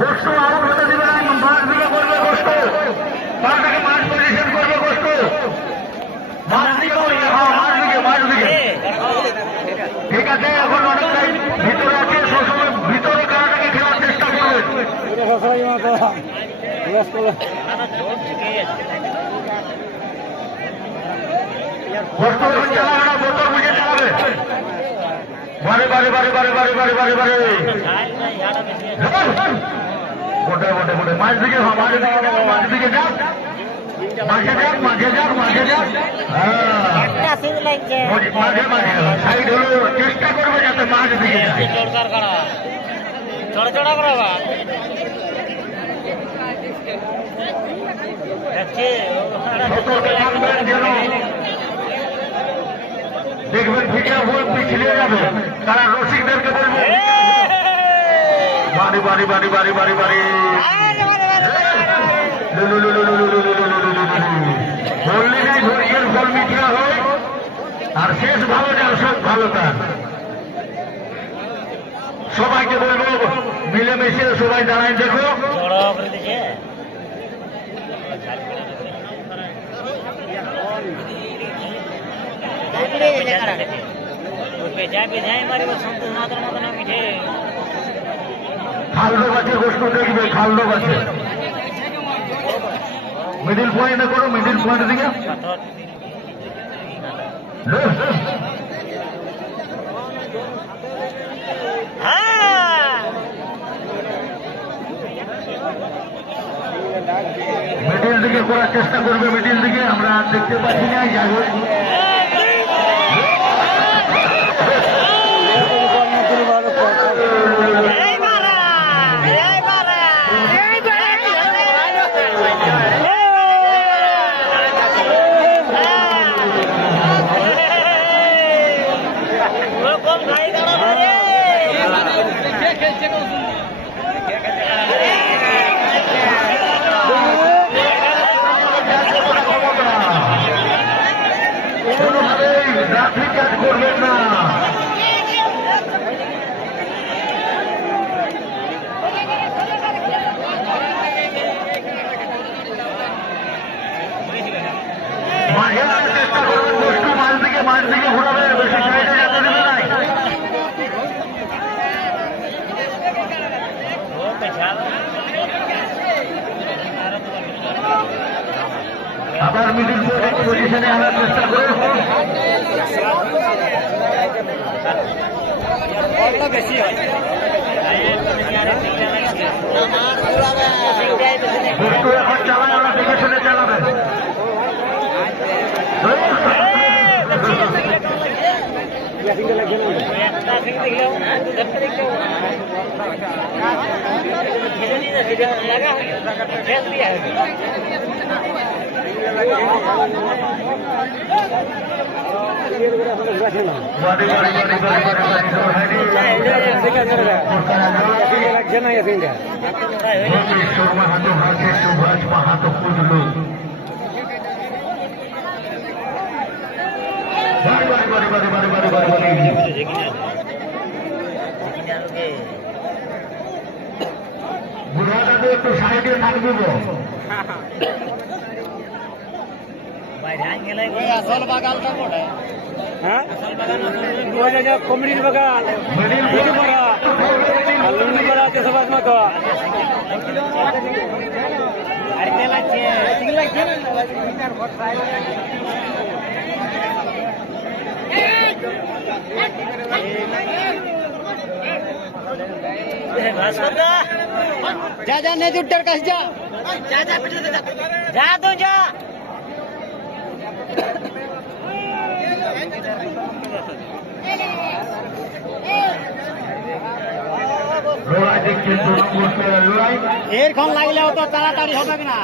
বস্তু আরো হতে দিবে না, মাছ দিকে করবে বস্তু, তারটাকে মাছ পজিশন করবে বস্তু, মাছ দিকে মাছ দিকে। ঠিক আছে, এখন অনেকটাই ভিতরে আছে, সবসময় ভিতরে কারাটাকে খেলার চেষ্টা করবে। বস্তু এখন চালাবে না, বোতল বুঝে চালাবে। বারে বারে বারে বারে বারে বারে বারে বারে গোটে গোটে গোটে মাছ দিকে মাছ দিকে যাক, মাঝে যাক, মাঝে যাক, মাঝে যাক, মাঝে মাঝে সাইড হলো, চেষ্টা করবে যাতে মাছ দিকে যায়। দেখবেন ফিরে পিছলে যাবে, তারা রসিকদেরকে বলবে বাড়ি বাড়ি বাড়ি বাড়ি বাড়ি বাড়ি বললি নাই ধৈর্যের ফল মিঠা হয়, আর শেষ ভালো যার সব ভালো তার। সবাইকে বলবো মিলেমিশে সবাই দাঁড়ায় দেখো। খালদো গাছে গোষ্ঠ দেখবে, খালদো গাছে মিডিল পয়েন্টে করো, মিডিল পয়েন্ট দিকে মিডিল দিকে করার চেষ্টা করবে, মিডিল দিকে। আমরা দেখতে পাচ্ছি না, যাই হোক করবেন না। মাঝে চেষ্টা করবেন, বস্তু মাঝ দিকে ঘোরাবে, বেশি সাইডে যেতে দেবে নাই। আবার মিডিল পজিশনে আনার চেষ্টা করে বেশি হয়। বস্তু এখন চালায়, আমরা দেখে শুনে চালাবে। সুভাষ মাহাতো খুঁজলো বুড়াটাকে একটু সাইডে থাকবো। আসল বাগানটা কোথায়? হ্যাঁ, কমিটির বাগান সুভাষ মাতো আর যা যা নেজুরটার কাছে যা যা যা যা তো যা এরকম লাগলেও তো তাড়াতাড়ি হবে না।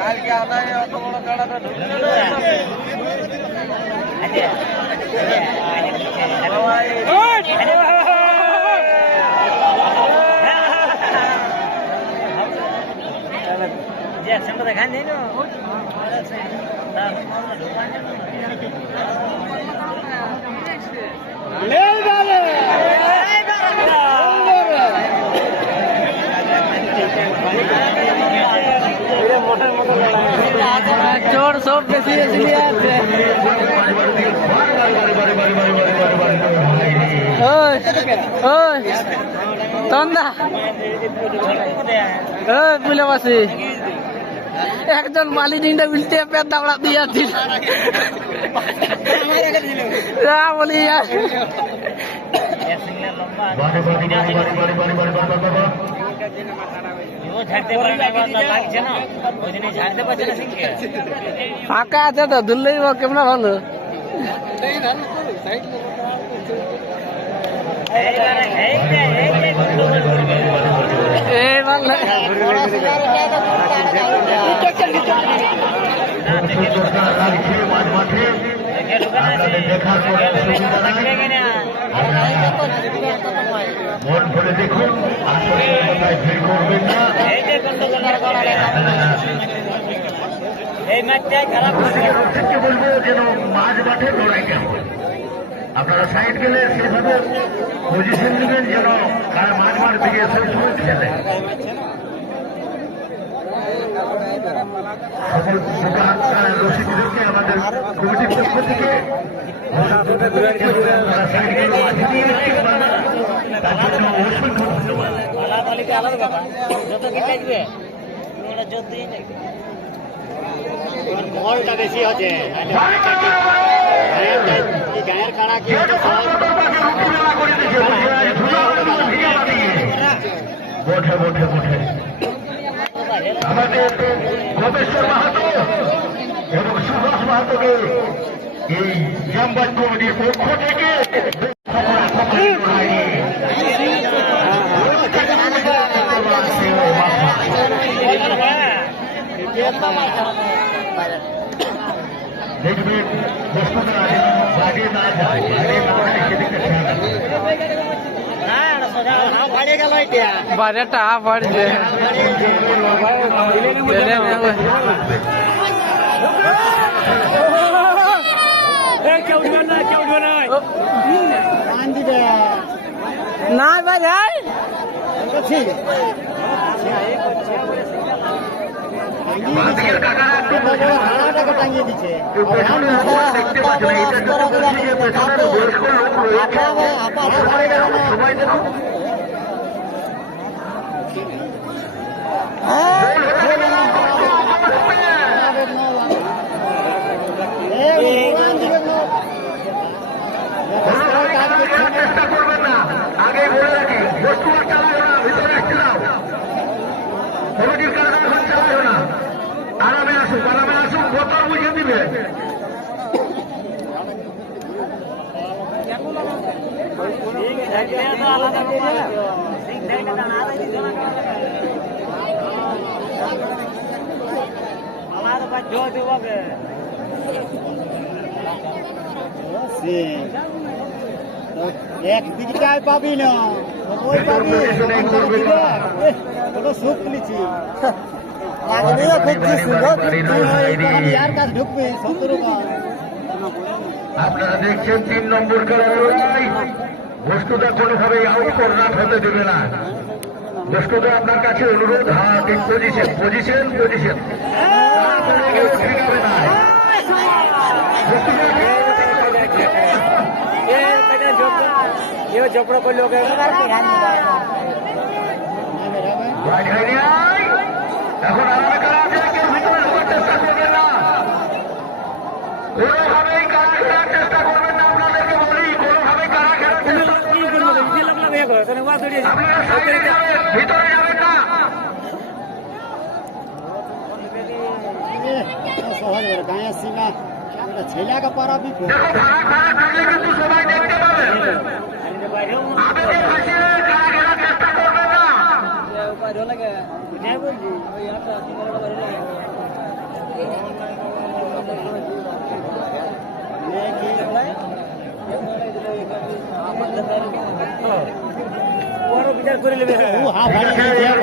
কালকে আদায় অত বড় কাড়াটা দেখান যাই না চোর সব বেশি তন্দা বুলে বাসি একজন মালিনীটা মিলতে পেট দাবড়া দিয়ে দিল বলি ফাঁকা আছে তো ধুললেই কেমন ভালো মন ভরে দেখুন আসলে ভিড় করবেন না। বলবো যেন মাঝ মাঠে লড়াই কেমন আপনারা সাইড গেলে সেভাবে পজিশন নেবেন যেন তারা মাঝ মাঠ থেকে সবসময় খেলে। সকল রসিকদেরকে আমাদের কমিটির পক্ষ থেকে তার জন্য অসংখ্য ধন্যবাদ। মলটা বেশি আছে গায়ের কাড়া কি বঠে বঠে বঠে আমাদের গোপেশ্বর মাহাতো এবং সুভাষ মাহাতোকে এই জামবাজ কমিটির পক্ষ থেকে দেখবেন বস্তুটা বাইরে না যায় বাইরে না যায় সেদিকে বারেটা পড়ছে না ভাই টাঙিয়ে দিচ্ছে চেষ্টা করবেন না। আগে বলে রাখি বস্তু আর চালাবে না, ভিতরে আসতে দাও। কমিটির কাজ এখন চালাবে না। আরামে আসুক বোতল বুঝে দিবে। একদিকে পাবি না ওই পাবি সুখ লিছি আপনারা দেখছেন 3 নম্বর খেলার লড়াই। বস্তুটা কোনোভাবেই আউট কর্নার হতে দেবে না। বস্তুটা আপনার কাছে অনুরোধ, হাত পজিশন পজিশন পজিশন ঝোপড়া করলো এখন আলাদা করা আছে, কেউ ভিতরে ঢোকার চেষ্টা করবেন না। কোনোভাবেই কারা খেলার চেষ্টা করবেন না, আপনাদেরকে বলি কোনোভাবেই কারা খেলার চেষ্টা করবেন না। আপনারা সাইডে যাবেন, ভিতরে যাবেন না। ছেলে का पारा भी দেখো ফারাক ফারাক থাকলে কিন্তু সবাই দেখতে পাবেন। আবেগে ভাসিয়ে কারা খেলার চেষ্টা করবেন না। বিচার করে নেবে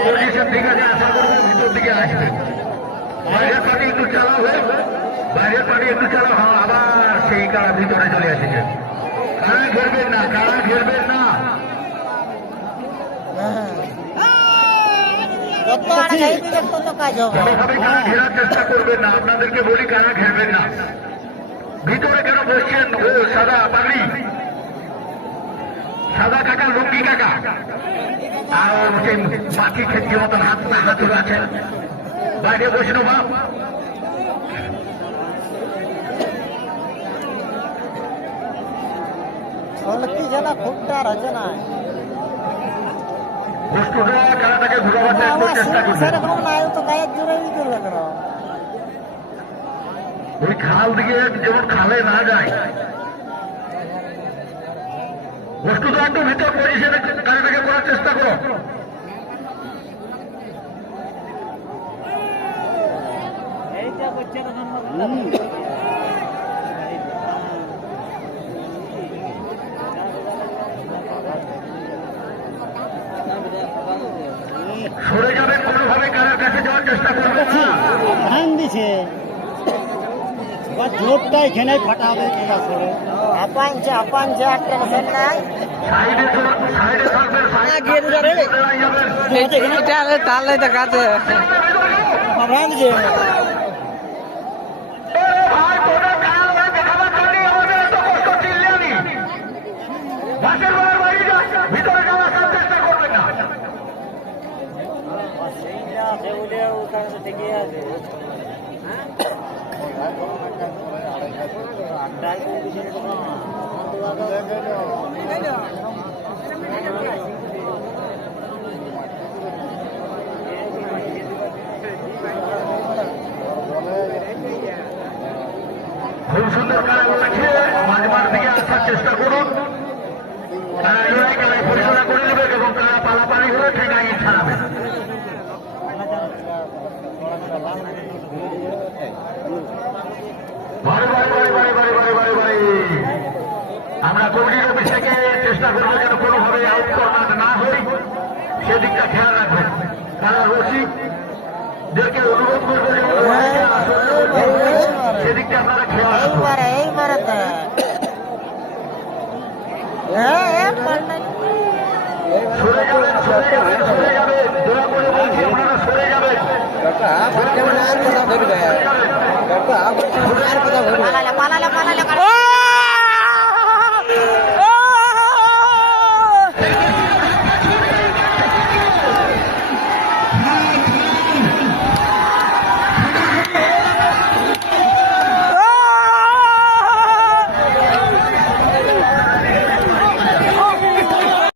পজিশন ঠিক আছে, আশা করবো ভিতর দিকে আসবে। বাইরের পার্টি একটু চালাও হয়ে, বাইরের পার্টি একটু চালাও। হ্যাঁ, আবার সেই কারা ভিতরে চলে এসেছে। কারা ঘেরবেন না, কারা ঘেরবেন না। কোনোভাবে কারা ঘেরার চেষ্টা করবেন না, আপনাদেরকে বলি কারা ঘেরবেন না। ভিতরে কেন বসছেন? ও সাদা পাগড়ি, সাদা কাকা, লুঙ্গি কাকা, আর সেই মাটি খেতে মতন হাতুর আছে, বাইরে বসে বাপ। কি জানা খুব টার আছে না বস্তুটা খেলাটাকে ঘুরাবার চেষ্টা করছে। সেরকম না তো গায়ের জোরে করবে কেন ওই খাল দিকে যেমন খালে না যায়, বস্তুটা একটু ভিতর পজিশনে খেলাটাকে করার চেষ্টা করো। এইটা বাচ্চা সরে যাবেন, কোনোভাবে কারার কাছে যাওয়ার চেষ্টা করবেন না। ধান দিছে ঝোপটা এখানে ফাটা হবে আপানছে একটা নাই সাইডে সাইডে থাকবেন, সাইডে তাহলে তো কাছে ভাই তোদের কাল দেখাবার জন্য আমাদের এত কষ্ট চিল্লানি। বাসের বাবার বাড়ি ভিতরে যাওয়ার চেষ্টা করবেন না। খুব সুন্দর কারা বলেছে, মাঝমার দিকে আসার চেষ্টা করুন। লড়াই কারাই পরিচালনা করে নেবে এবং কারা পালাপালি করে ঠেকাই ছাড়াবে। আমরা কমিটির অফিস থেকে চেষ্টা করবো যেন কোনোভাবে আউট কর্নার না হই, সেদিকটা খেয়াল রাখবেন। তারা রসিকদেরকে অনুরোধ করবো সেদিকটা আপনারা খেয়াল রাখবেন। সরে যাবেন, সরে যাবেন, সরে যাবেন, দোয়া করে বলছি আপনারা সরে যাবেন। পালালে